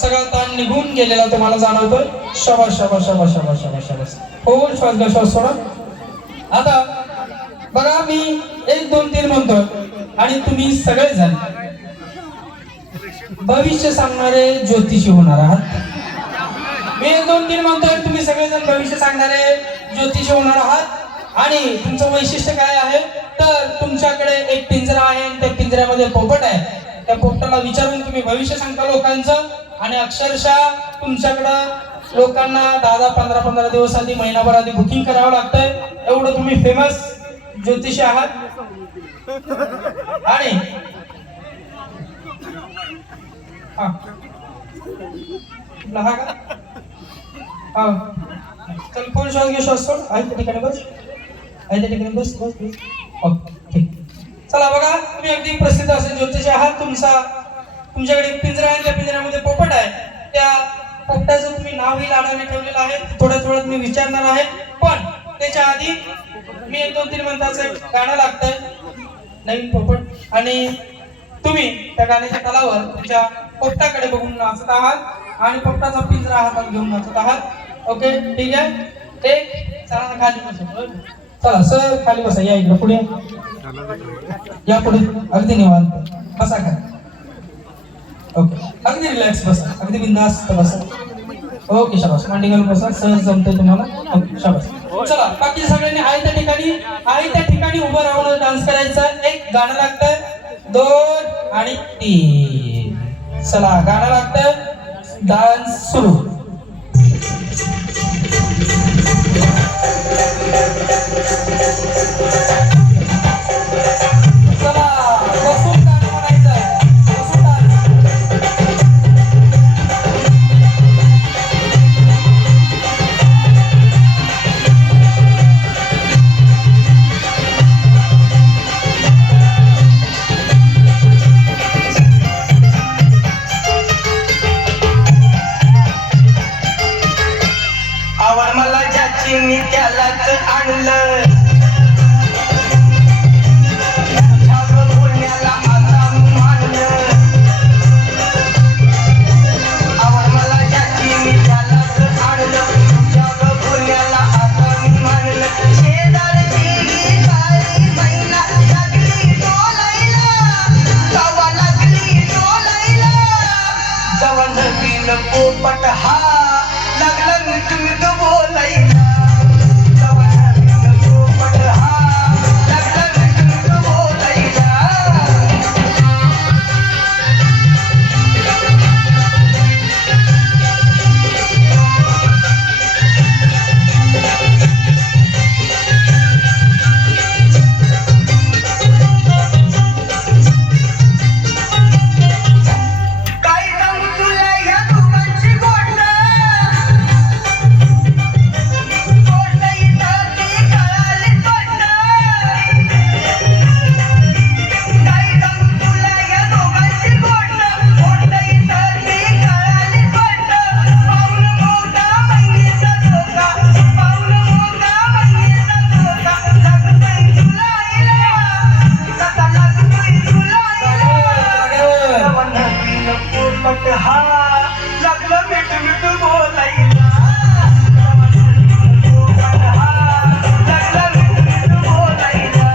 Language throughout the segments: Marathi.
सगळा ताण निघून गेलेला तुम्हाला जाणवतोय. शाबास शाबास शाबास शाबास शाबास शाबास. खोल श्वास घ्या, श्वास सोडा. आता बघा मी 1 2 3 म्हणतोय आणि तुम्ही सगळेजण भविष्य सांगणारे ज्योतिषी होणार आहात. मी 1 2 3 म्हणतोय, तुम्ही सगळेजण भविष्य सांगणारे ज्योतिषी होणार आहात. आणि तुमचं वैशिष्ट्य काय आहे तर तुमच्याकडे एक पिंजरा आहे आणि त्या पिंजऱ्यामध्ये पोपट आहे. त्या पोपटाला विचारून तुम्ही भविष्य सांगता लोकांचं. आणि अक्षरशः तुमच्याकडं लोकांना 10-15 दिवस आधी, महिनाभर आधी बुकिंग करावं लागतंय. एवढं तुम्ही फेमस ज्योतिषी आहात. आणि हा का हा चल फुल श्वास घे, श्वास सोड. आहे त्या ठिकाणी बस, आहे त्या ठिकाणी बस बस बस. ओके ठीक. चला बघा, तुम्ही अगदी प्रसिद्ध असे ज्योतिषी आहात. तुमच्याकडे एक पिंजरा आहे, त्या पिंजऱ्यामध्ये पोपट आहे. त्या पोपटाचं तुम्ही नावही लाडाने ठेवलेलं आहे. थोड्याच वेळात मी विचारणार आहे, पण त्याच्या आधी मी 1 2 3 म्हणताचं एक गाणं लागतंय, नवीन पोपट. आणि तुम्ही त्या गाण्याच्या तालावर तुमच्या पोपटाकडे बघून नाचत आहात आणि पोपटाचा पिंजरा हातात घेऊन नाचत आहात. ओके ठीक आहे. एक चला खाली बसा. चला सर खाली बसा. या इकडे पुढे या, पुढे अगदी निवांत बसा का. ओके अगदी रिलॅक्स बसा, अगदी बिंदास्त बसा. ओके शाबास. मांडी घालून बसा, सहज जमतंय तुम्हाला. ओके शाबास. चला बाकी सगळ्यांनी आहे त्या ठिकाणी उभं राहून डान्स करायचा. एक गाणं लागतंय, 2 आणि 3. चला गाणं लागतंय, डान्स सुरू. चला बसून गाणं म्हणायचं, बसून डान्स. आवड मला ज्याची मी त्यालाच आणलं. बोलण्याला आता मानलं. आवड मला ज्याची मी त्यालाच आणलं. बोलण्याला आता मानलं. शेजारची काळी मैना लागली डोलायला, तवा लागली डोलायला. जवा नवीन पोपट हा लागला मीठ मीठ बोलायला. पोपट हा लागला मीठ मीठ बोलायला. काय सांगू तुला या दोघांची गोष्ट. हा लागलं मीठ मीठ बोलायला. लागलं मीठ मीठ बोलायला.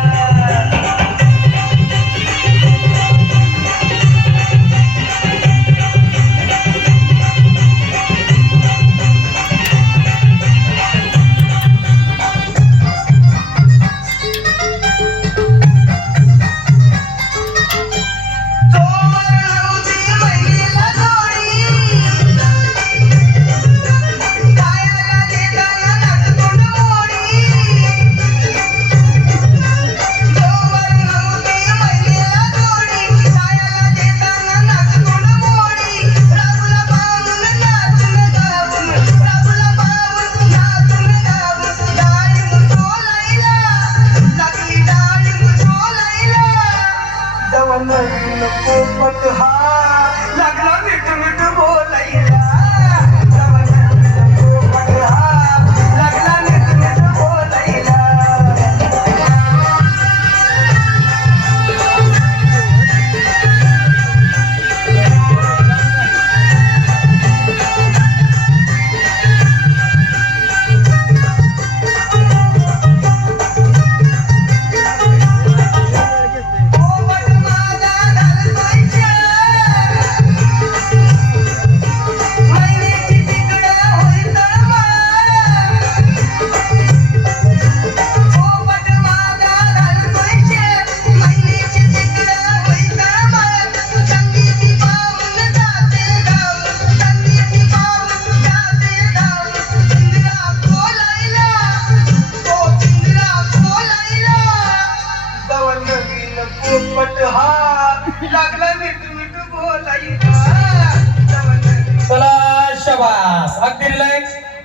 तो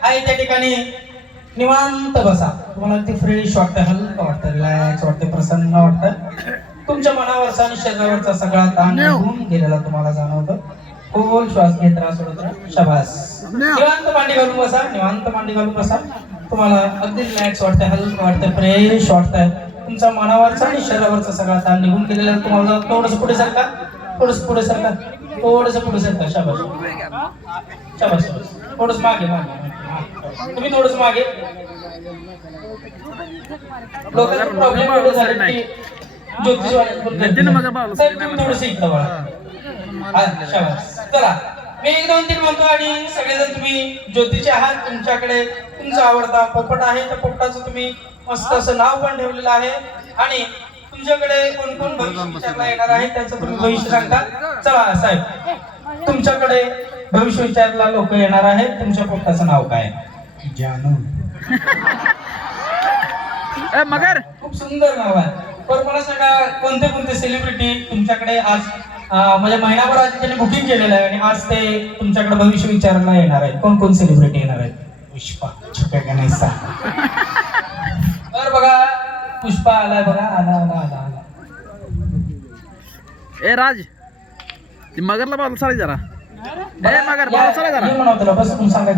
आहे त्या ठिकाणी निवांत बसा. तुम्हाला अगदी फ्रेश वाटतं, हलकं वाटतं, रिलॅक्स वाटतं, प्रसन्न वाटतं. तुमच्या मनावरचा आणि शरीरावरचा सगळा ताण निघून गेलेला तुम्हाला जाणवतं. खोल श्वास घेत राहा, सोडत राहा. शाबास. निवांत मांडी घालून बसा, निवांत मांडी घालून बसा. तुम्हाला अगदी रिलॅक्स वाटतंय, हलकं वाटतंय, फ्रेश वाटतंय. तुमच्या मनावरचा आणि शरीरावरचा सगळा ताण निघून गेलेला तुम्हाला थोडंसं पुढे सरका, थोडंसं पुढे सरका, थोडंसं पुढे सरका. शाबास शाबास शाबास. थोडंसं मागे मागे, तुम्ही थोडंसं मागे. लोकांचे प्रॉब्लेम एवढे झाले की थोडंसं इकडं वळा. शाबास. चला मी 1 2 3 म्हणतो आणि सगळेजण तुम्ही ज्योतिषी आहात. तुमच्याकडे तुमचा आवडता पोपट आहे, त्या पोपटाचं तुम्ही मस्त असं नाव पण ठेवलेलं आहे आणि तुमच्याकडे कोण कोण भविष्य विचारला येणार आहे त्याचं तुम्ही भविष्य सांगता. चला साहेब, तुमच्याकडे भविष्य विचारला लोक येणार आहेत. तुमच्या पोपटाचं नाव काय? जानू. मगर खूप सुंदर नाव आहे. पण मला सांगा कोणते कोणते सेलिब्रिटी तुमच्याकडे आज म्हणजे महिनाभर आधी त्यांनी बुकिंग केलेलं आहे आणि आज ते तुमच्याकडे भविष्य विचारायला येणार आहेत. कोण कोण सेलिब्रिटी येणार आहेत? पुष्पा, छुप्या का नाही सांग. तर बघा पुष्पा आलाय बघा, आला आला आला आला. ए राज, ती मगरला बाजूला सारी जरा. ए मगर बाजूला सारी जरा. म्हणा त्याला बस तुम्ही सांगा.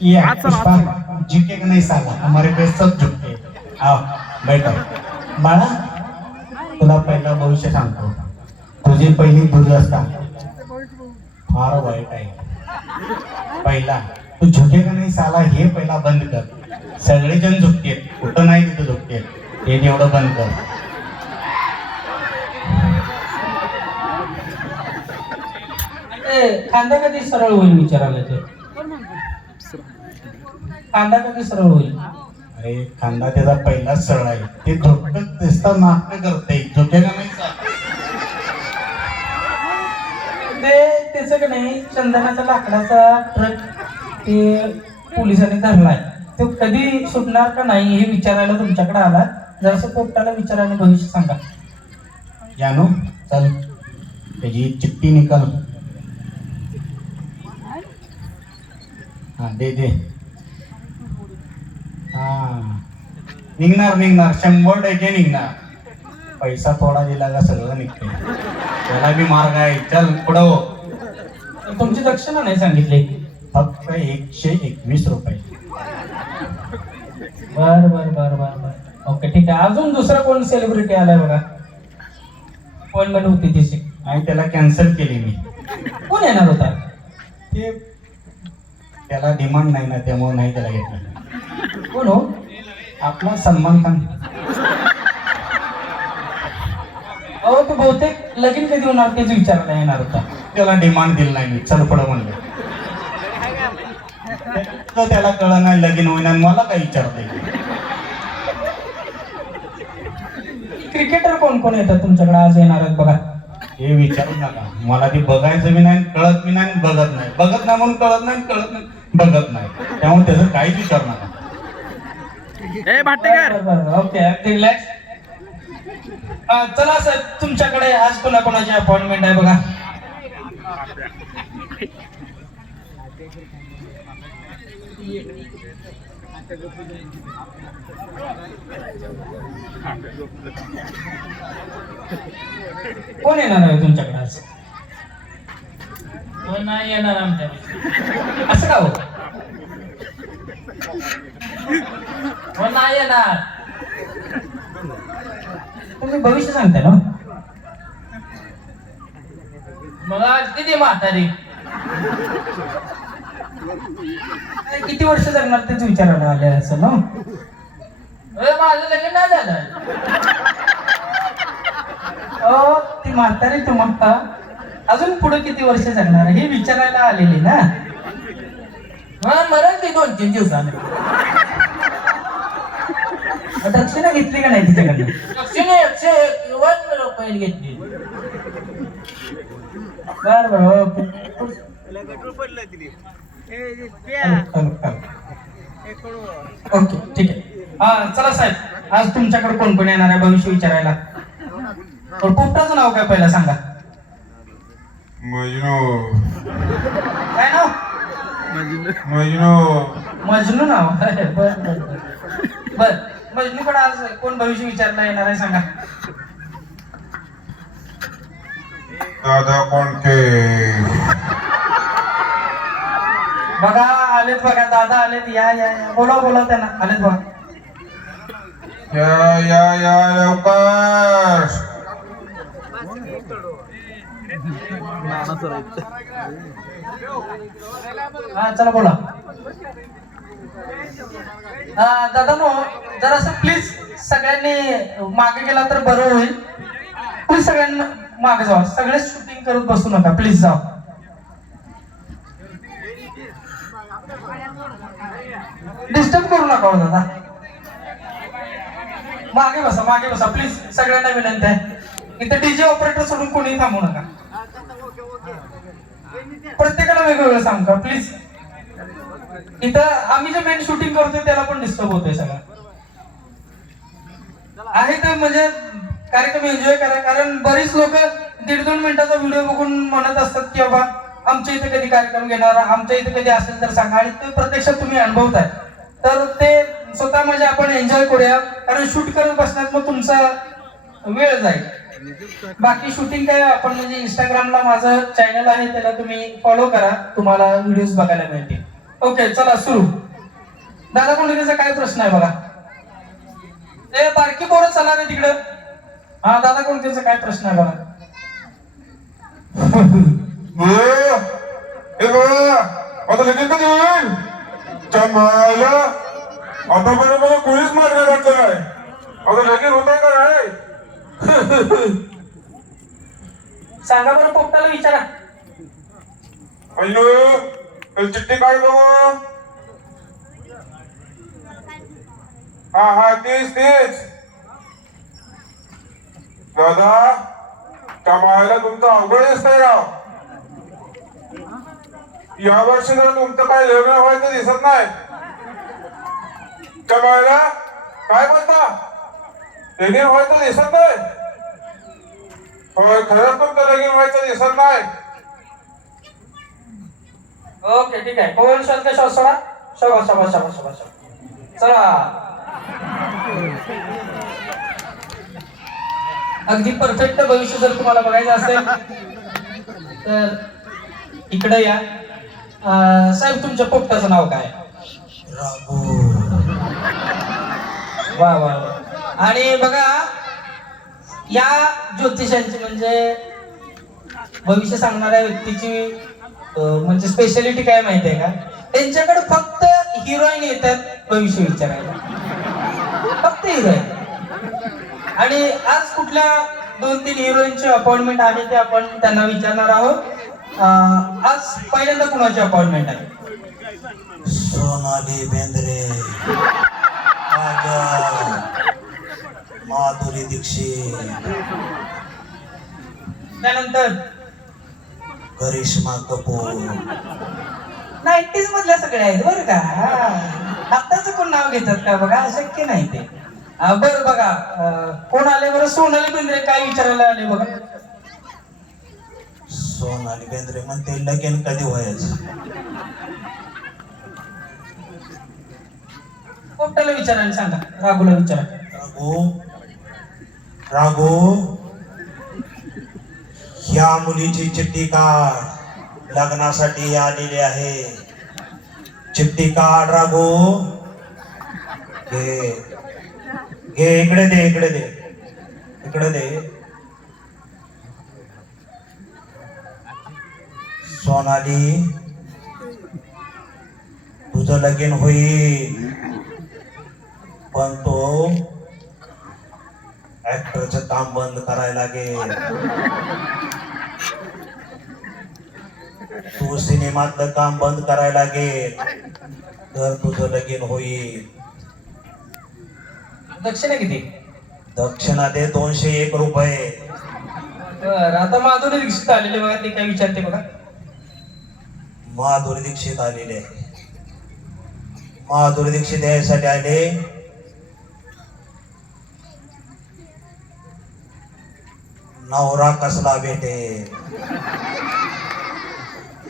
ये पुष्पा, झुके का नहीं साला, हमारे पे सब झुकते. आओ बैठो. बाळा तुला पहिला भविष्य सांगतो. तुझी पहिली दुर्दशा फार वाईट आहे. पहिला तू झुके का नाही साला हे पहिला बंद कर. सगळेजण झुकतेत, कुठं नाही तिथं झुकतेत, हे एवढं बंद कर. खांदा कधी सरळ होईल विचारायला ते. खांदा कधी सरळ होईल? अरे खांदा त्याचा पहिलाच सरळ आहे. ते झोपत दिसतं नाटक करते, झोके का नाही ते त्याचं का नाही चंदनाचा लाकडाचा ट्रक ते पोलिसांनी धरलाय. तो कधी सुटणार का नाही हे विचारायला तुमच्याकडे आला. जरासं पोपटाला विचारायला भविष्य सांगा. जानू चल त्याची चिठ्ठी निकाल. हा दे दे. हा निघणार निघणार 100% निघणार. पैसा थोडा दिला का सगळं निघते. त्याला बी मार्ग आहे. चल पुढं हो. तुमची दक्षिणा नाही सांगितली, फक्त 121 रुपये. बर बर बर बर बर ओके ठीक आहे. अजून दुसरा कोण सेलिब्रिटी आलाय बघा. अपॉइंटमेंट होती तिची आणि त्याला कॅन्सल केली मी. कोण येणार होता ते? त्याला डिमांड नाही ना, त्यामुळे नाही त्याला घेतलं. कोण हो? आपला सलमान खान. अहो तो बहुतेक लगीन कधी होणार तेच विचारायला येणार होता. त्याला डिमांड दिली नाही मी. चल पुढं म्हणलं. त्याला कळलं नाही लगीन होईना, मला काय विचारतंय. क्रिकेटर कोण कोण येतात तुमच्याकडे आज येणार आहेत बघा? हे विचारू नका मला. ते बघायचं बी नाही, कळत बी नाही, बघत नाही. बघत नाही म्हणून कळत नाही, कळत नाही बघत नाही. त्यामुळे त्याचं काहीच विचारू नका. ए भाटेकर ओके रिलॅक्स. चला सर तुमच्याकडे आज कोणा कोणाची अपॉइंटमेंट आहे बघा. कोण येणार आहे तुमच्याकडे आज? कोण नाही येणार आमच्याकडे. असं का हो? कोण नाही येणार? तुम्ही भविष्य सांगताय ना? मग आज किती म्हातारी किती वर्ष जगणार तेच विचारायला आले असं ना? माझं लग्न नाही झालं. ती म्हातारी तुम्हाला अजून पुढे किती वर्ष जगणार हे विचारायला आलेली ना? मरण ती 2-3 दिवसाने. दक्षिणा घेतली का नाही तिच्याकडनं? दक्षिणा 151 रुपये घेतली. बर बर ओके ठीक आहे. हा चला साहेब आज तुमच्याकडे कोण कोण येणार आहे भविष्य विचारायला? पोपटाचं नाव काय पहिला सांगा. मजनू. काय नाव? मजनू मजनू नाव आहे. बर बर बर बर. मजनूकडे आज कोण भविष्य विचारला येणार आहे सांगा. दादा कोणते बघा आलेत, बघा दादा आलेत. या या या, बोला बोला त्यांना. आलेत बघा. या लवकर. हा चला बोला. दादा मग जरासं प्लीज सगळ्यांनी मागे गेला तर बरं होईल. प्लीज सगळ्यांना मागे जावा. सगळे शूटिंग करत बसू नका प्लीज. जावा. डिस्टर्ब करू नका हो दादा. मागे बसा, मागे बसा प्लीज. सगळ्यांना विनंती आहे. इथे डीजे ऑपरेटर सोडून कोणी थांबू नका. प्रत्येकाला वेगवेगळं सांगू का प्लीज. इथं आम्ही जे मेन शूटिंग करतोय त्याला पण डिस्टर्ब होतोय सगळं. आहे तर म्हणजे कार्यक्रम एन्जॉय करा. कारण बरीच लोक 1.5-2 मिनिटाचा व्हिडिओ बघून म्हणत असतात की बाबा आमच्या इथे कधी कार्यक्रम घेणार, आमच्या इथे कधी असेल तर सांगा. आणि ते प्रत्यक्षात तुम्ही अनुभवताय तर ते स्वतः म्हणजे आपण एन्जॉय करूया. कारण शूट करत बसण्यात मग तुमचा वेळ जाईल. बाकी शूटिंग काय आपण म्हणजे इंस्टाग्रामला माझं चॅनल आहे, त्याला तुम्ही फॉलो करा. तुम्हाला व्हिडिओज बघायला मिळतील. ओके चला सुरू. दादा कोंडकेचा काय प्रश्न आहे बघा. ते बारकी पोरं चला रे तिकडं. हा दादा कोंडकेचा काय प्रश्न आहे बघा. आता लगेच कधी होईल चमायला. आतापर्यंत मला कोणीच मारलं वाटलं नाही. आता लगेच होत आहे का नाही. सांगा बरं पोपटाला विचारा. अय्यो चिठ्ठी काढ बघू. हा तेच दादा कमायला तुमचं अवघड दिसतंय राव. या वर्षी जर तुमचं काय लग्न व्हायचं दिसत नाही. कमायला काय बोलता. लगीन व्हायचं दिसत नाही. होय खरंच तुमचं लगीन व्हायचं दिसत नाही. ओके ठीक आहे. कोण शोध श्वास सोडा. शाबास शाबास शाबास शाबास. चला अगदी परफेक्ट भविष्य जर तुम्हाला बघायचं असेल तर इकडे या. साहेब तुमच्या पोपटाचं नाव काय. राघू. वा वा वा. आणि बघा या ज्योतिषांची म्हणजे भविष्य सांगणाऱ्या व्यक्तीची म्हणजे स्पेशालिटी काय माहिती आहे का. त्यांच्याकडे फक्त हिरोईन येतात भविष्य विचारायला. फक्त हिरोईन. आणि आज कुठल्या 2-3 हिरोईनची अपॉइंटमेंट आहे ते आपण त्यांना विचारणार आहोत. आज पहिल्यांदा कुणाची अपॉइंटमेंट आहे. सोनाली बेंद्रे, माधुरी दीक्षित, त्यानंतर करिश्मा कपूर. 90s मधल्या सगळ्या आहेत बरं का. आत्ताच कोण नाव घेतात का बघा. शक्य नाही ते. बरं बघा कोण आले बरं. सोनाली बेंद्रे काय विचारायला आले बघा. सोनाली बेंद्रे म्हणते लगीन कधी व्हायचं. पोपटाला विचारायला सांगा. राघूला विचारा. राघू ह्या मुलीची चिठ्ठी काढ. लग्नासाठी आलेली आहे. चिठ्ठी काढ राघू. घे घे. इकडे दे इकडे दे इकडे दे. सोनाली तुझं लगीन होईल पण तो ऍक्टरचं काम बंद करायला लागेल. तू सिनेमातलं काम बंद करायला लागेल तर तुझं लगीन होईल. दक्षिणा किती. दक्षिणा दे 201 रुपये. बरं आता माधुरी दीक्षित आलेले बघा. ते काय विचारते बघा. माधुरी दीक्षित आलेले आहे. माधुरी दीक्षित यासाठी आले. नवरा कसला भेटे.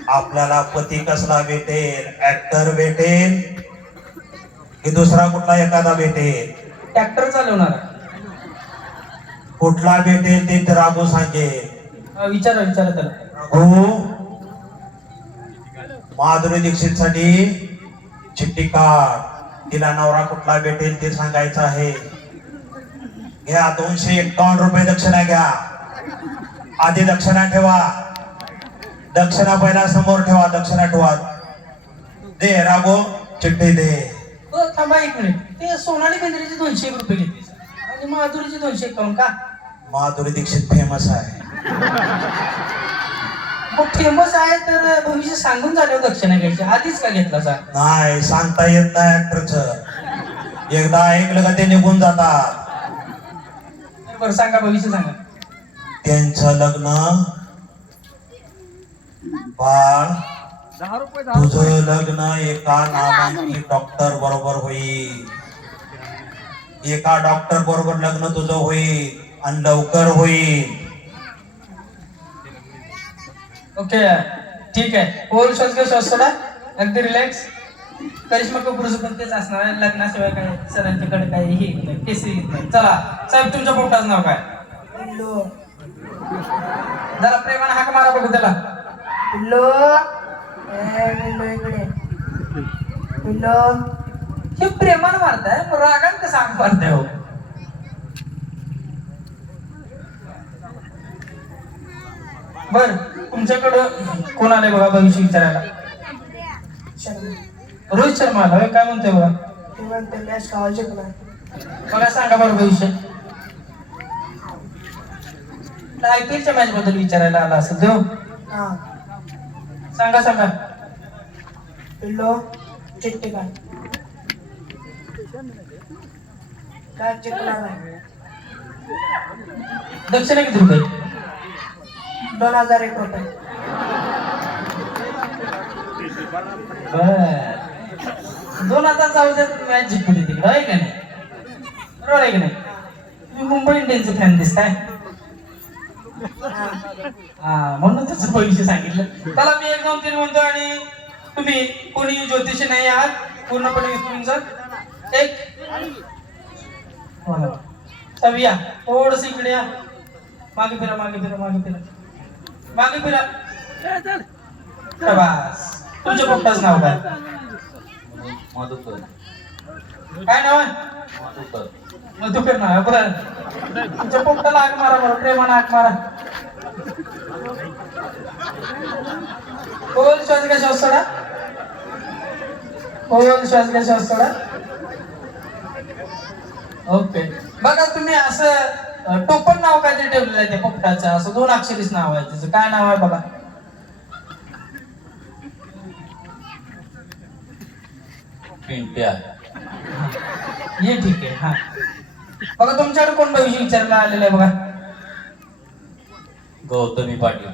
आपल्याला पती कसला भेटेल? ऍक्टर भेटेल की दुसरा कुठला एखादा भेटेल? ट्रॅक्टर चालवणार. कुठला भेटेल ते तर राघू सांगेल. विचारा विचारा त्याला. राघू, माधुरी दीक्षित साठी चिठ्ठी काढ. तिला नवरा कुठला भेटेल ते सांगायचं आहे. घ्या 251 रुपये दक्षिणा घ्या. आधी दक्षिणा ठेवा. दक्षिणा पहिला समोर ठेवा. दक्षिणा ठेवा. दे राघू, चिठ्ठी दे. थांबा एक मिनिट. ते सोनाली बेंद्रेचे 201 रुपये घेतले आणि माधुरीचे 251 का? माधुरी दीक्षित फेमस आहे. फेमस आहे तर भविष्य सांगून झाल्यावर दक्षिणा घ्यायची. आधीच का घेतला सा? नाही, सांगता येत नाही ऍक्टरच. एकदा ऐकलं का ते निघून जातात. बरं सांगा, भविष्य सांगा. त्यांचं लग्न बाळ, तुझं लग्न एका नामांकित डॉक्टर बरोबर होईल. एका डॉक्टर बरोबर लग्न तुझं होईल आणि लवकर होईल. ओके ठीक आहे. होल श्वास घ्या, श्वास सोडा. अगदी रिलॅक्स. करिश्मा कपूरचं पण तेच असणार आहे. लग्नाशिवाय काय सरांच्याकडे काही हे येत नाही, केस येत नाही. चला साहेब, तुमच्या पोटाचं नाव काय? जरा प्रेमाने हाक मारा बघू त्याला. हे प्रेमानं मारताय, रागान कसं हाक मारताय हो? बर, तुमच्याकडं कोण आलंय बघा भविष्य विचारायला? रोहित शर्मा आला. काय म्हणतोय बघा? मला सांगा बरं भविष्य. IPL च्या मॅच बद्दल विचारायला आला असेल देव. सांगा सांगा. चिठ्ठी काय चिठ्ठी दक्षिणा किती रुपये? 2001 रुपये. बर, 2000 जाऊ द्या. मॅच जिंकू दे तिकडं, आहे का नाही? बरोबर आहे का नाही? तुम्ही मुंबई इंडियन्सचे फॅन दिसताय. हा, म्हणून त्याचं भविष्य सांगितलं. त्याला मी 1 2 3 म्हणतो आणि तुम्ही कोणी ज्योतिषी नाही आहात, पूर्णपणे विसरून जा. एक सब या, थोडस इकडे या. मागे फिरा, मागे फिरा, मागे फिरा, मागे फिरा. बस. तुमच्या पप्पाचं नाव काय? मधुकर. काय नाव आहे? मधुकर. मधुकर नाव आहे. बरं, तुमच्या पोपटाला हाक मारा बरं, प्रेमानं हाक मारा. खोल श्वास घ्या, श्वास सोडा. खोल श्वास घ्या, श्वास सोडा. ओके. बघा तुम्ही असं टोपण नाव काहीतरी ठेवलेलं आहे त्या पोपटाचं. असं 2 अक्षरीच नाव आहे त्याचं. काय नाव आहे बघा? पिंट्या. हे ठीक आहे. हा बघा, तुमच्याकडे कोण भविष्य विचारायला आलेलं आहे बघा? गौतमी पाटील.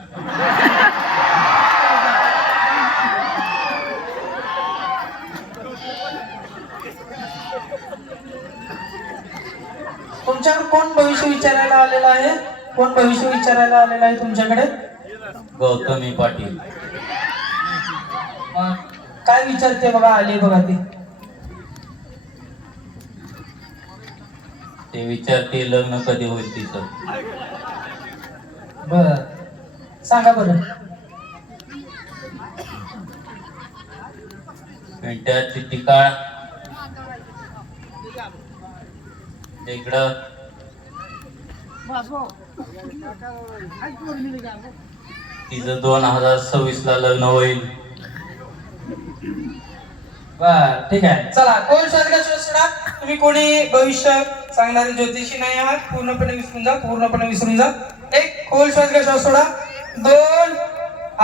तुमच्याकडे कोण भविष्य विचारायला आलेलं आहे? कोण भविष्य विचारायला आलेलं आहे तुमच्याकडे? गौतमी पाटील. काय विचारते बघा? आले बघा ते विचारते लग्न कधी होईल तिचं. बर, सांगा बरं. पिंट्या, चिठ्ठी काढ. इकडं तिचं 2026 ला लग्न होईल. बर, ठीक आहे. चला, कोण श्वास घ्या, श्वास सोडा. तुम्ही कोणी भविष्य सांगणारे ज्योतिषी नाही आहात. पूर्णपणे विसरून जा, पूर्णपणे विसरून जा. 1 खोल श्वास घ्या, श्वास सोडा. 2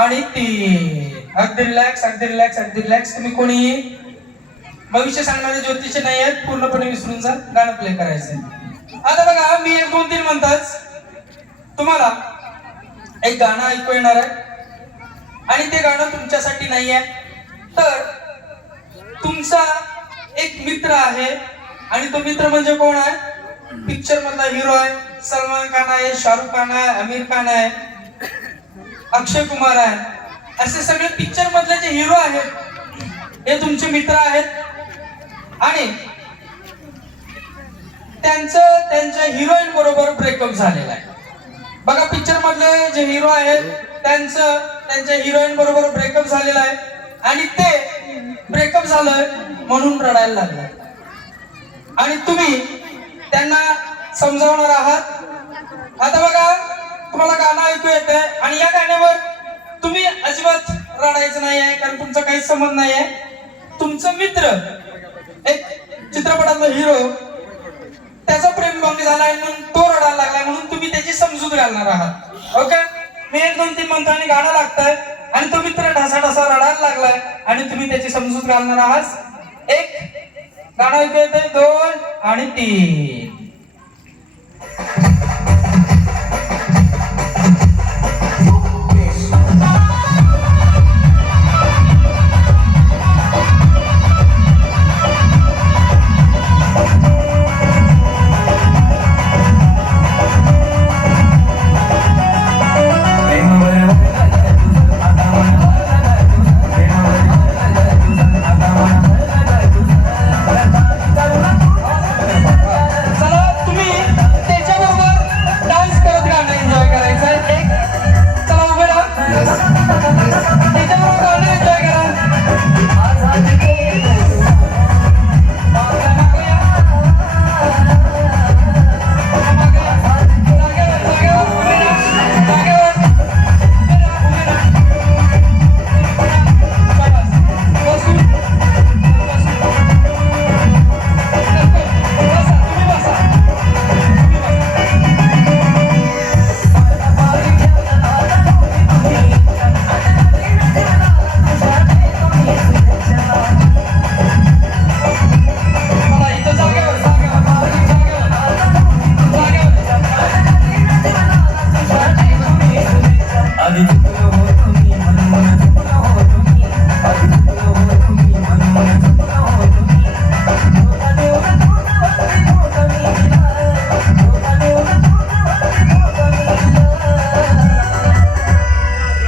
आणि 3. अगदी रिलॅक्स, अगदी रिलॅक्स, अगदी रिलॅक्स. तुम्ही कोणी भविष्य सांगणारे ज्योतिषी नाही आहेत. पूर्णपणे विसरून जा. गाणं प्ले करायचं. आता बघा, मी 1 2 3 म्हणताच तुम्हाला एक गाणं ऐकू येणार आहे आणि ते गाणं तुमच्यासाठी नाही आहे. तर तुमचा एक मित्र आहे आणि तो मित्र म्हणजे कोण आहे? पिक्चर मधला हिरो आहे. सलमान खान आहे, शाहरुख खान आहे, आमिर खान आहे, अक्षय कुमार आहे. असे सगळे पिक्चर मधले जे हिरो आहेत हे तुमचे मित्र आहेत आणि त्यांच्या हिरोईन बरोबर ब्रेकअप झालेला आहे. बघा पिक्चर मधले जे हिरो आहेत त्यांच्या हिरोईन बरोबर ब्रेकअप झालेला आहे आणि ते ब्रेकअप झालंय म्हणून रडायला लागले आणि तुम्ही त्यांना समजावणार आहात. आता बघा तुम्हाला गाणं ऐकू येतंय आणि या गाण्यावर तुम्ही अजिबात रडायचं नाही आहे कारण तुमचा काहीच संबंध नाही आहे. तुमचा मित्र एक चित्रपटातला हिरो त्याचा प्रेमभंग झालाय म्हणून तो रडायला लागलाय म्हणून तुम्ही त्याची समजूत घालणार आहात. ओके मी 1 2 3 म्हणतो आणि गाणं लागतंय आणि तो मित्र ढासा रडायला लागलाय आणि तुम्ही त्याची समजूत घालणार आहात. 1 गाणं ऐकू येतंय 2 आणि 3.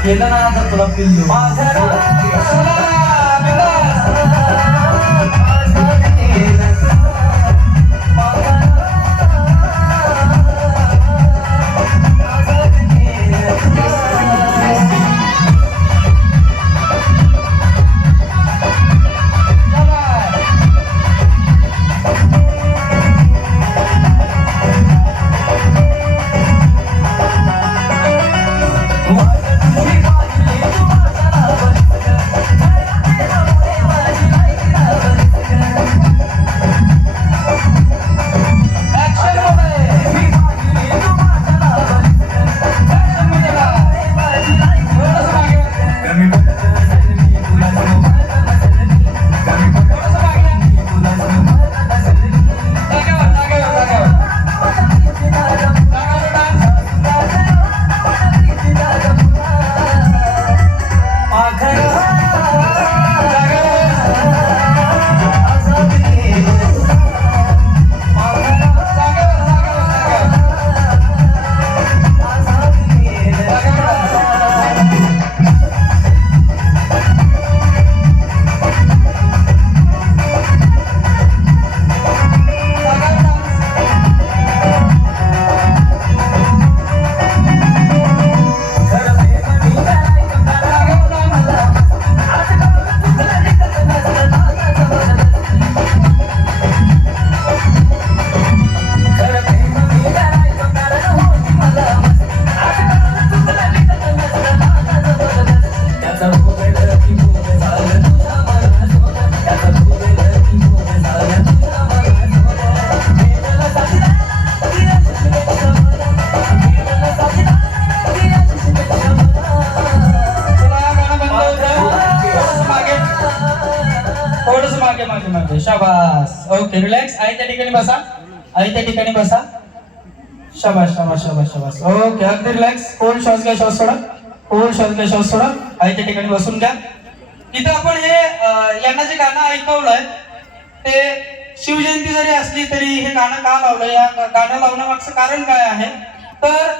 केलं ना आता तुला पिल्लू शाबास. Okay relax. आई त्या ठिकाणी बसा. आई त्या ठिकाणी बसा. शाबास शाबास शाबास शाबास. ओके अगदी रिलॅक्स. खोल श्वास घ्या, श्वास सोडा. खोल श्वास घ्या, श्वास सोडा. आई त्या ठिकाणी बसून घ्या. इथं आपण हे यांना जे गाणं ऐकवलंय ते शिवजयंती जरी असली तरी हे गाणं का लावलंय, या गाणं लावण्यामागचं कारण काय आहे तर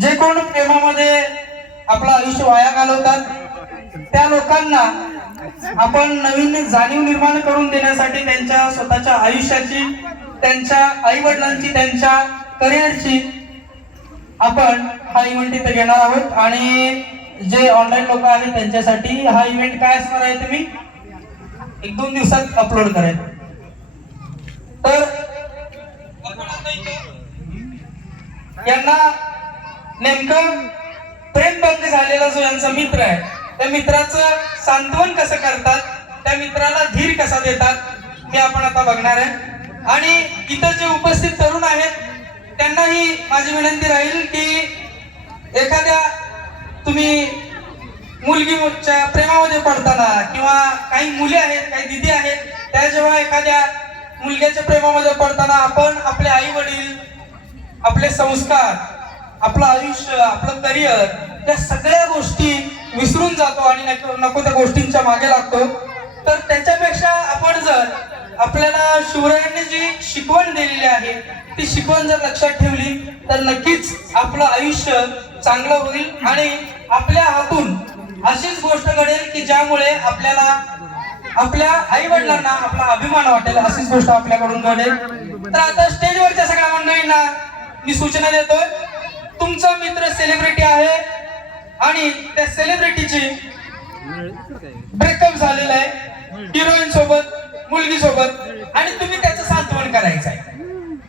जे कोण प्रेमामध्ये आपलं आयुष्य वाया घालवतात त्या लोकांना आपण नवीन जाणीव निर्माण करून देण्यासाठी त्यांच्या स्वतःच्या आयुष्याची, त्यांच्या आई वडिलांची, त्यांच्या करिअरची आपण हा इव्हेंट इथे घेणार आहोत. आणि जे ऑनलाईन लोक आहेत त्यांच्यासाठी हा इव्हेंट काय असणार आहे तुम्ही 1-2 दिवसात अपलोड करेल. तर यांना नेमकं प्रेमभंग झालेला जो यांचा मित्र आहे त्या मित्राचं सांत्वन कसं करतात, त्या मित्राला धीर कसा देतात हे आपण आता बघणार आहे. आणि इथं जे उपस्थित तरुण आहेत त्यांनाही माझी विनंती राहील की एखाद्या तुम्ही मुलगीच्या प्रेमामध्ये पडताना किंवा काही मुली आहेत, काही दिदी आहेत, त्या जेव्हा एखाद्या मुलग्याच्या प्रेमामध्ये पडताना आपण आपले आई वडील, आपले संस्कार, आपलं आयुष्य, आपलं करिअर या सगळ्या गोष्टी विसरून जातो आणि नको त्या गोष्टींच्या मागे लागतो. तर त्याच्यापेक्षा आपण जर आपल्याला शिवरायांनी जी शिकवण दिलेली आहे ती शिकवण जर लक्षात ठेवली तर नक्कीच आपलं आयुष्य चांगलं होईल आणि आपल्या हातून अशीच गोष्ट घडेल की ज्यामुळे आपल्याला आपल्या आई वडिलांना आपला अभिमान वाटेल, अशीच गोष्ट आपल्याकडून घडेल. तर आता स्टेजवरच्या सगळ्या मंडळींना मी सूचना देतोय, तुमचा मित्र सेलिब्रिटी आहे आणि त्या सेलिब्रिटीची ब्रेकअप झालेला आहे हिरोईन सोबत, मुलगी सोबत, आणि तुम्ही त्याचं सांत्वन करायचं आहे.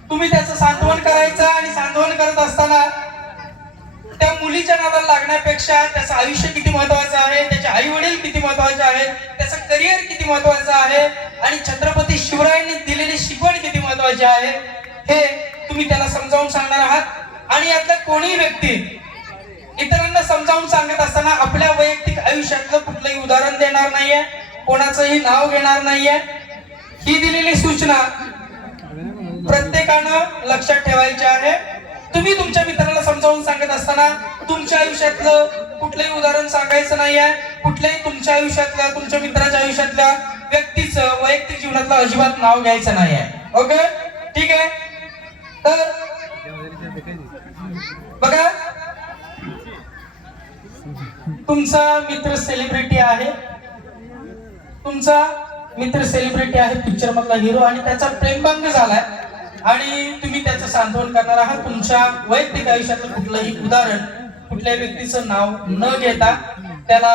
तुम्ही त्याचं सांत्वन करायचं आणि सांत्वन करत असताना त्या मुलीच्या नादाला लागण्यापेक्षा त्याचं आयुष्य किती महत्वाचं आहे, त्याचे आई वडील किती महत्वाचे आहेत, त्याचं करिअर किती महत्वाचं आहे आणि छत्रपती शिवरायांनी दिलेली शिकवण किती महत्वाची आहे हे तुम्ही त्याला समजावून सांगणार आहात. आणि यातला कोणीही व्यक्ती इतरांना समजावून सांगत असताना आपल्या वैयक्तिक आयुष्यातलं कुठलंही उदाहरण देणार नाहीये, कोणाचंही नाव घेणार नाहीये. ही दिलेली सूचना प्रत्येकानं लक्षात ठेवायची आहे. तुम्ही तुमच्या मित्राला समजावून सांगत असताना तुमच्या आयुष्यातलं कुठलंही उदाहरण सांगायचं नाहीये, कुठल्याही तुमच्या आयुष्यातल्या, तुमच्या मित्राच्या आयुष्यातल्या व्यक्तीचं वैयक्तिक जीवनातलं अजिबात नाव घ्यायचं नाहीये. ओके, ठीक आहे. तर बघा, तुमचा मित्र सेलिब्रिटी आहे, तुमचा मित्र सेलिब्रिटी आहे, पिक्चर मधला हिरो, आणि त्याचा प्रेमभंग झालाय आणि तुम्ही त्याचं सांत्वन करणार आहात. तुमच्या वैयक्तिक आयुष्यातलं कुठलंही उदाहरण, कुठल्याही व्यक्तीचं नाव न घेता त्याला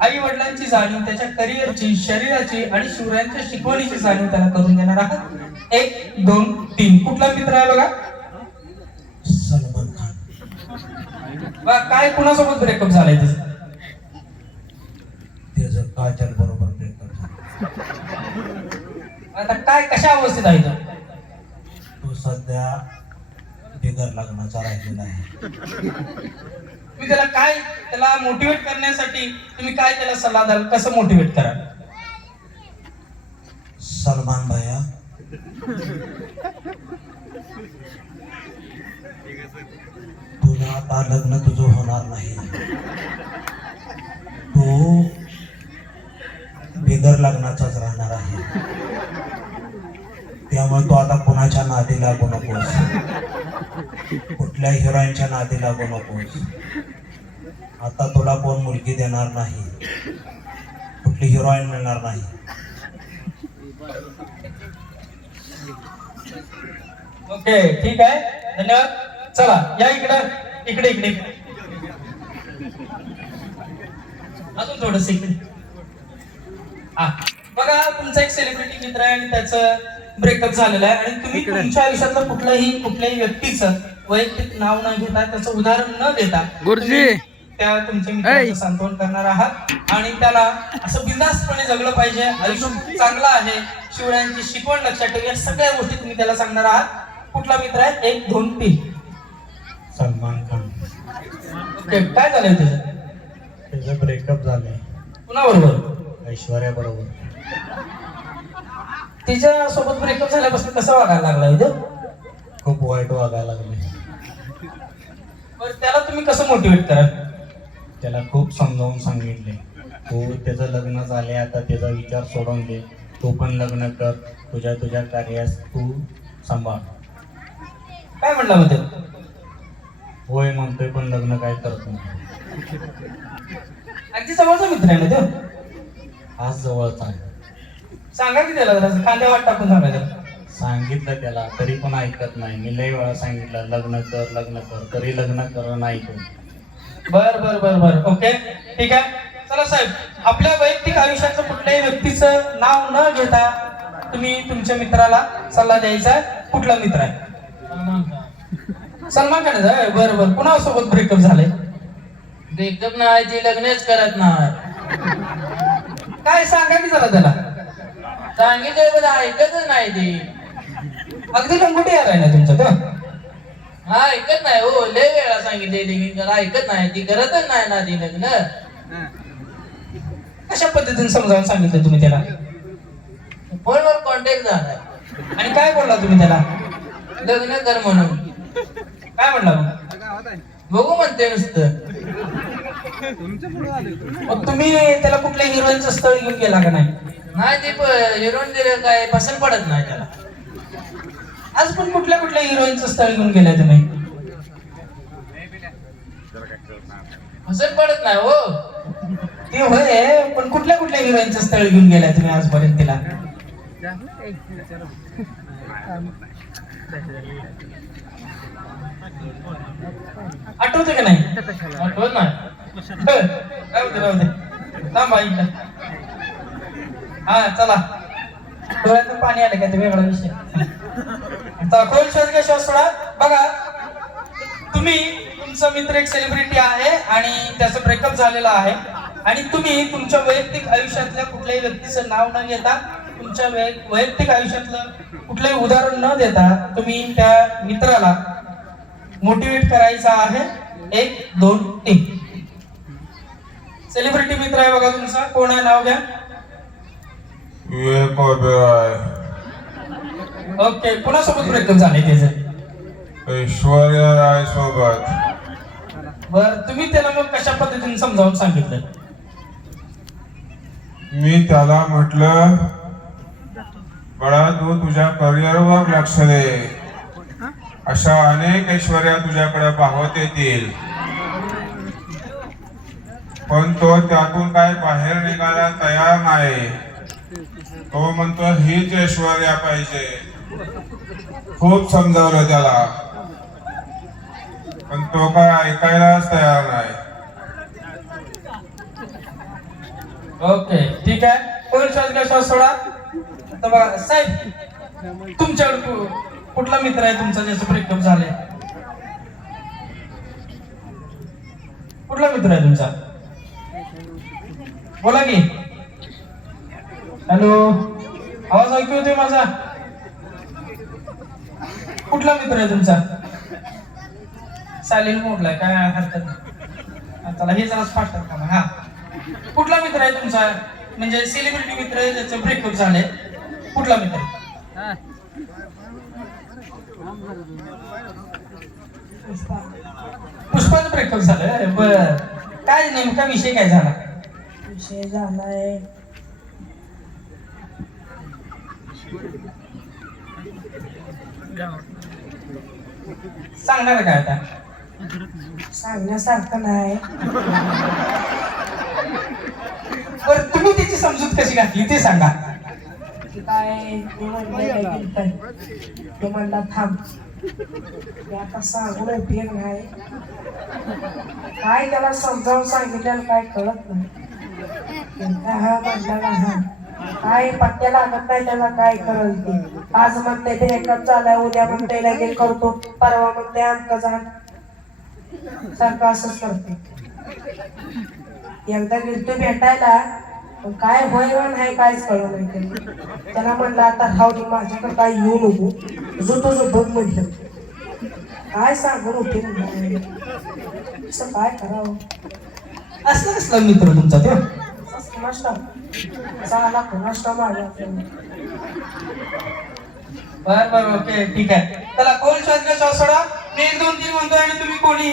आई वडिलांची जाणीव, त्याच्या करिअरची, शरीराची आणि शिवरायांच्या शिकवणीची जाणीव त्याला करून देणार आहात. 1, 2, 3. कुठला मित्र आहे बघा? सलमान खान. काय कुणासोबत ब्रेकअप झालाय त्याचं? त्याचं काजल बरोबर ब्रेकअप झालं. आता काय कशा अवस्थेत आहे तो? तो सध्या बिगर लग्नाचा राहिलेला आहे. तुम्ही त्याला काय, त्याला मोटिवेट करण्यासाठी तुम्ही काय त्याला सल्ला द्याल, कसं मोटिवेट करा? सलमान भैया, तुला आता लग्न तुझं होणार नाही. तू बिगर लग्नाचाच राहणार आहे. त्यामुळे तू आता कोणाच्या नादी लागू नकोस, कुठल्या हिरोईनच्या नादी लागू नकोस. आता तुला कोण मुलगी देणार नाही, कुठली हिरोईन मिळणार नाही. ओके, ठीक आहे, धन्यवाद. चला या इकडे इकडे इकडे अजून थोडस इकडे. हा बघा, तुमचा एक सेलिब्रिटी मित्र आहे आणि त्याचं ब्रेकअप झालेलं आहे आणि तुम्ही तुमच्या आयुष्यातलं कुठल्याही व्यक्तीचं वैयक्तिक नाव न घेता, त्याचं उदाहरण न देता गुरुजी त्या तुमच्या मित्राचं सांत्वन करणार आहात आणि त्याला असं बिनधास्तपणे जगलं पाहिजे, आयुष्य खूप चांगलं आहे, शिवरायांची शिकवण लक्षात ठेवा, या सगळ्या गोष्टी तुम्ही त्याला सांगणार आहात. कुठला मित्र आहे? 1, 2, 3. सलमान खान. ओके, काय झालंय त्याचं? त्याचं ब्रेकअप झालंय. कुणाबरोबर? ऐश्वर्या बरोबर. तिच्या सोबत ब्रेकअप झाल्यापासून कसं वागायला लागलाय तो? खूप वाईट वागायला लागले. बरं, त्याला तुम्ही कसं मोटिवेट कराल? त्याला खूप समजावून सांगितले, तू त्याचं लग्न झाले, आता त्याचा विचार सोडून दे, तू पण लग्न कर, तुझ्या कार्यास तू सांभाळ. काय म्हणला मग ते? होय म्हणतोय पण लग्न काय करत नाही. अगदी जवळचा मित्र आहे ना तो. आज जवळचा आहे. सांगा की त्याला जरा खांद्या वाट टाकून सांगायचं. सांगितलं त्याला तरी पण ऐकत नाही. मी लई वेळा सांगितलं लग्न कर तरी लग्न कर नाही तो. बर बर बर बर ओके ठीक आहे. चला साहेब, आपल्या वैयक्तिक आयुष्याचं कुठल्याही व्यक्तीचं नाव न घेता तुम्ही तुमच्या मित्राला सल्ला द्यायचा. कुठला मित्र आहे? सलमान खान आहे. बरं बरं, कुणासोबत ब्रेकअप झाले? ब्रेकअप नाही, ती लग्नच करत नाही. काय सांगा की जरा त्याला. सांगितलं पण ऐकतच नाही ती. अगदी लंगोटी आहे ना तुमचं तो. हा ऐकत नाही हो, लय वेळा सांगितले ऐकत नाही ती, करतच नाही ना ती लग्न. कशा पद्धतीने समजावून सांगितलं तुम्ही त्याला? फोनवर कॉन्टॅक्ट झालाय आणि काय बोलला तुम्ही त्याला? लग्न कर म्हणून. काय म्हणला मग? बघू म्हणते नुसतं. मग तुम्ही त्याला कुठल्या हिरोईनचं स्थळ घेऊन गेला का नाही? नाही ती हिरोईन दिलं काय पसंत पडत नाही त्याला. आज पण कुठल्या कुठल्या हिरोईनचं स्थळ घेऊन गेलाय तुम्ही? पसंत पडत नाही हो. ते होय, पण कुठल्या कुठल्या हिरोईनचं स्थळ घेऊन गेलाय तुम्ही आजपर्यंत तिला? आठवते का नाही? आठवत नाही. राहू दे थांबा इकडं. हा चला, डोळ्यातून पाणी आलं का ते वेगळा विषय. चला खोल श्वास घ्या, श्वास सोडा. बघा, तुम्ही तुमचा मित्र एक सेलिब्रिटी आहे आणि त्याचं ब्रेकअप झालेलं आहे आणि तुम्ही तुमच्या वैयक्तिक आयुष्यातल्या कुठल्याही व्यक्तीचं नाव न घेता, तुमच्या वैयक्तिक आयुष्यातलं कुठलंही उदाहरण न देता तुम्ही त्या मित्राला मोटिवेट करायचं आहे. 1 2 3. सेलिब्रिटी मित्र आहे बघा तुमचा, कोण आहे? नाव घ्या. विवेक ओबेरॉय. ओके, कोणासोबत ब्रेकअप झाले त्याचं? ऐश्वर्या राय सोबत. बर, तुम्ही त्याला मग कशा पद्धतीने समजावून सांगितलं? मी त्याला म्हटलं, बाळा तू तुझ्या करिअरवर लक्ष दे. अशा अनेक ऐश्वर्या तुझ्याकडे पाहत येतील, पण तो त्यातून काय बाहेर निघायला तयार नाही. तो म्हणतो हीच ऐश्वर्या पाहिजे. खूप समजावलं त्याला, पण तो काय ऐकायलाच तयार नाही. ओके ठीक आहे. कोण श्वास घ्या, श्वास सोडा. आता बघा साहेब, तुमच्याकडे कुठला मित्र आहे तुमचा ज्याचं ब्रेकअप झालंय? कुठला मित्र आहे तुमचा? बोला की. हॅलो, आवाज ऐकू येतोय माझा? कुठला मित्र आहे तुमचा? सायलेंट मोडलाय, काय हरकत नाही. चला हे जरा फास्ट करा. हा, कुठला मित्र आहे तुमचा? म्हणजे सेलिब्रिटी मित्र आहे ज्याचं ब्रेकअप झालंय, कुठला मित्र? पुष्पाचं ब्रेकअप झालं. बर, काय नेमका विषय काय झाला? विषय झालाय सांगणार काय आता? सांगण्यासारखं नाही. बरं, तुम्ही त्याची समजूत कशी घातली ते सांगा. की काय ते म्हणलं, ते म्हणला थांब. ते आता सांगून उपयोग नाही. काय त्याला समजावून सांगितल्यानं काय कळत नाही. हा म्हणला हा काय पट्ट्या लागत नाही त्याला, काय करल ते. आज म्हणते ब्रेकअप झालाय, उद्या म्हणते लगेच करतो, परवा म्हणते आमक जाण. सारखं असंच करते. एकदा गेलतो भेटायला, पण काय होय वा नाही काहीच कळलं नाही त्याला. त्याला म्हणलं आता राहू दे, माझ्याकडे काय येऊ नको, तुझं तुझं बघ म्हटलं. काय सांगून उपयोग नाही. असं काय करावं? असला कसला मित्र तुमचा तो? झाला कोणाष्टा माझ्या. बर बर ओके ठीक आहे. चला कोण श्वास घ्या, श्वास सोडा. मी 1 2 3 म्हणतोय आणि तुम्ही कोणी,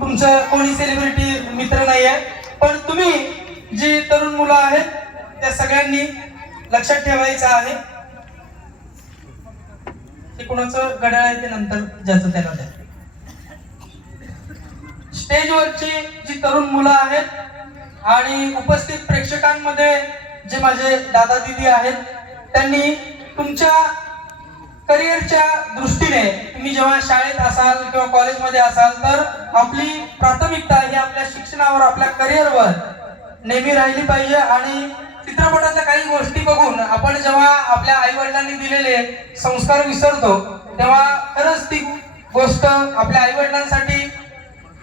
तुमचं कोणी सेलिब्रिटी मित्र नाही आहे, पण तुम्ही जी तरुण मुलं आहेत त्या सगळ्यांनी लक्षात ठेवायचं आहे. ते कोणाचं घड्याळ आहे ते नंतर ज्याचं त्याला द्या. स्टेजवरची जी तरुण मुलं आहेत आणि उपस्थित प्रेक्षकांमध्ये जे माझे दादा दिदी आहेत, त्यांनी तुमच्या करिअरच्या दृष्टीने तुम्ही जेव्हा शाळेत असाल किंवा कॉलेजमध्ये असाल तर आपली प्राथमिकता ही आपल्या शिक्षणावर, आपल्या करिअरवर नेहमी राहिली पाहिजे. आणि चित्रपटातल्या काही गोष्टी बघून आपण जेव्हा आपल्या आई वडिलांनी दिलेले संस्कार विसरतो तेव्हा खरंच ती गोष्ट आपल्या आई वडिलांसाठी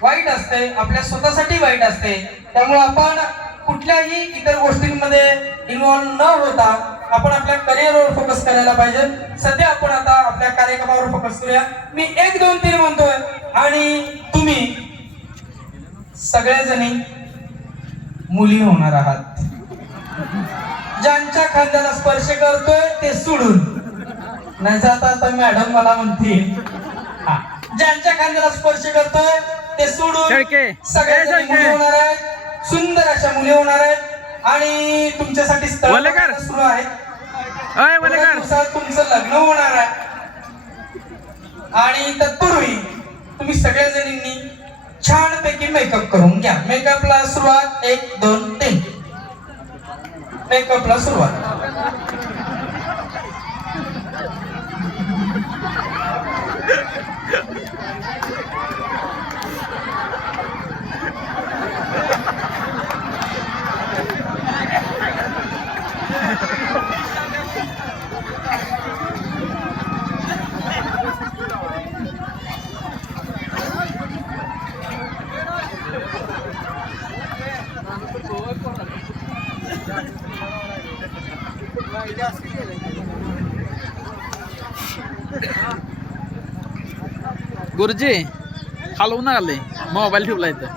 वाईट असते, आपल्या स्वतःसाठी वाईट असते. त्यामुळे आपण कुठल्याही इतर गोष्टींमध्ये इन्व्हॉल्व न होता आपण आपल्या करिअरवर फोकस करायला पाहिजे. सध्या आपण आता आपल्या कार्यक्रमावर फोकस करूया. मी 1 2 3 म्हणतोय आणि तुम्ही सगळेजणी मुली होणार आहात. ज्यांच्या खांद्याला स्पर्श करतोय ते सोडून, नाही जाता आता मॅडम मला म्हणतील, ज्यांच्या खांद्याला स्पर्श करतोय ते सोडून सगळ्या मुली होणार आहेत, सुंदर अशा मुली होणार आहेत. आणि तुमच्यासाठी स्थळ सुरू आहे, तुमचं लग्न होणार आहे. आणि तत्पूर्वी तुम्ही सगळ्या जणींनी छानपैकी मेकअप करून घ्या. मेकअपला सुरुवात 1 2 3. मेकअपला सुरुवात. गुरुजी हलवू नका लय, मोबाईल ठेवला इथं.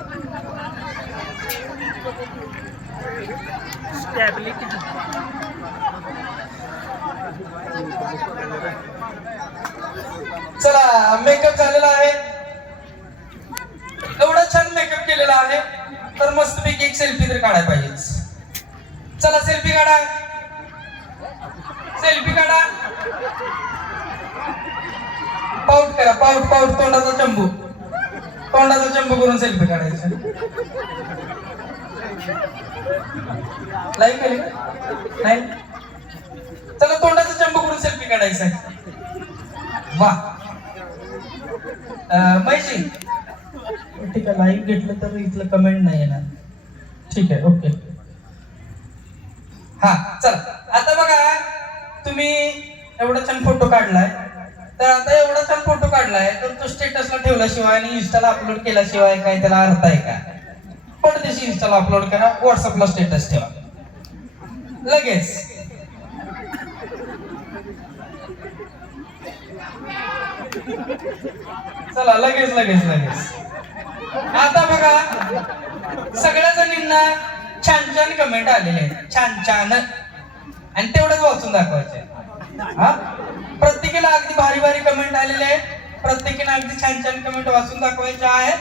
चला, मेकअप झालेला आहे. एवढा छान मेकअप केलेला आहे तर मस्तपैकी एक सेल्फी तर काढायला पाहिजेच. चला सेल्फी काढा, सेल्फी काढा. पाऊट करा, पाऊट पाऊट, तोंडाचा चंबू, तोंडाचा चंबू करून सेल्फी काढायचा. लाईक केले नाही? चला तोंडाचा चंबू करून सेल्फी काढायचा. वा माहिती ठीक आहे. लाईक घेतलं तर इथलं कमेंट नाही येणार. ठीक आहे, ओके. हा चला, आता बघा तुम्ही एवढा छान फोटो काढलाय, तर आता एवढा छान फोटो काढलाय तर तो स्टेटसला ठेवल्याशिवाय आणि इन्स्टाला अपलोड केल्याशिवाय काय त्याला अर्थ आहे का? पडदेशी इन्स्टाला अपलोड करा, व्हॉट्सअपला स्टेटस ठेवा लगेच. चला लगेच लगेच लगेच. आता बघा सगळ्या जणींना छान छान कमेंट आलेले आहेत, छान छान, आणि तेवढंच वाचून दाखवायचे. हा, प्रत्येकाला अगदी भारी भारी कमेंट आलेले आहेत, प्रत्येकाने अगदी छान छान कमेंट वाचून दाखवायचे आहेत.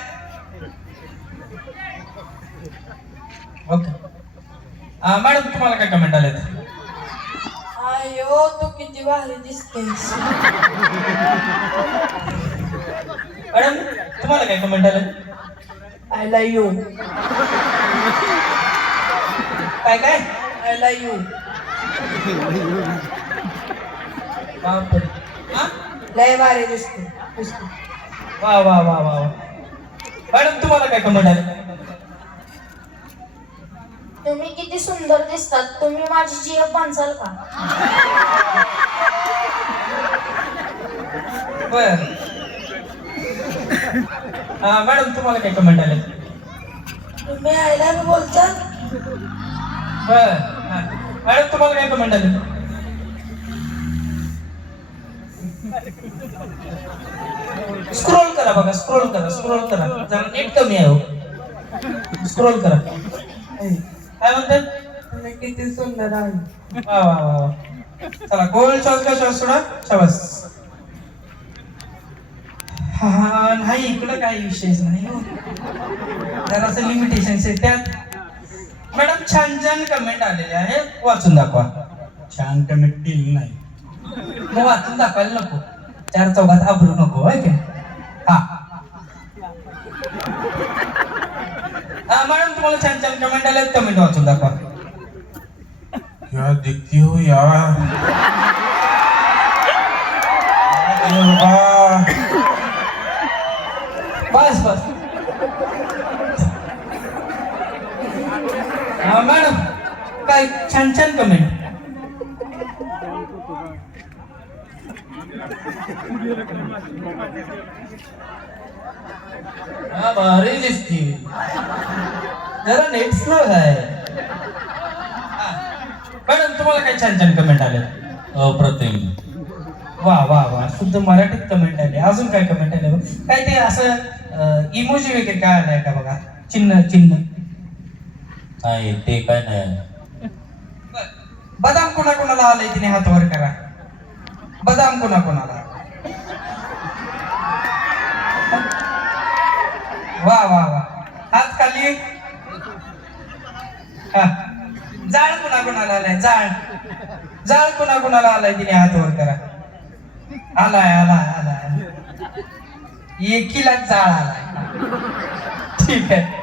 ओके मॅडम, तुम्हाला काय कमेंट आले? अयो तू किती भारी दिसतेस. मॅडम तुम्हाला काय कमेंट आले? I love you. काय काय? I love you. लय भारी दिसते. वा वा वा वा. मॅडम तुम्हाला काय कमेंट आले? तुम्ही किती सुंदर दिसतात, तुम्ही माझी जीभ बांधाल का? बर. मॅडम तुम्हाला काय कमेंट आले? तुम्ही आय लव्ह यू बोलता. बर. मॅडम तुम्हाला काय कमेंट आले? स्क्रोल करा बघा, स्क्रोल करा, स्क्रोल करा, जरा नेट कमी आहे हो. स्क्रोल करा. काय म्हणतात? तुम्ही किती सुंदर आहे. वा वा वा वा. चला गोल श्वास घ्या, श्वास सोडा, शाबास. हा नाही, इकडं काही विषयच नाही हो, जरासं लिमिटेशन्स आहेत त्यात. मॅडम छान छान कमेंट आलेले आहे, वाचून दाखवा. छान कमेंट केली नाही मग वाचून दाखवायला नको, 4 चौघात आबरू नको, आहे की? हा हा मॅडम तुम्हाला छान छान कमेंट आल्यात, कमेंट वाचून दाखवा. क्या दिखती हो यार. अरे बाबा. बस बस. हा मॅडम काय छान छान कमेंट. हा भारी दिसती, जरा नेट स्लो आहे. मॅडम तुम्हाला काय छान छान कमेंट आले. अप्रतिम. वा वा वा, शुद्ध मराठीत कमेंट आले. अजून काय कमेंट आले बघ? काय ते असं इमोजी वगैरे काय आलाय का बघा, चिन्ह चिन्ह. नाही ते काय नाही. बदाम कोणा कोणाला आलंय तिने हात वर करा. बदाम कोणा कोणाला. वा वा वा, हात खाली. हा. जाळ कोणा कोणाला आलाय, जाळ. जाळ कोणा कोणाला आलाय तिने हात वर करा. आलाय आलाय आलाय, एकीला जाळ आलाय. ठीक आहे.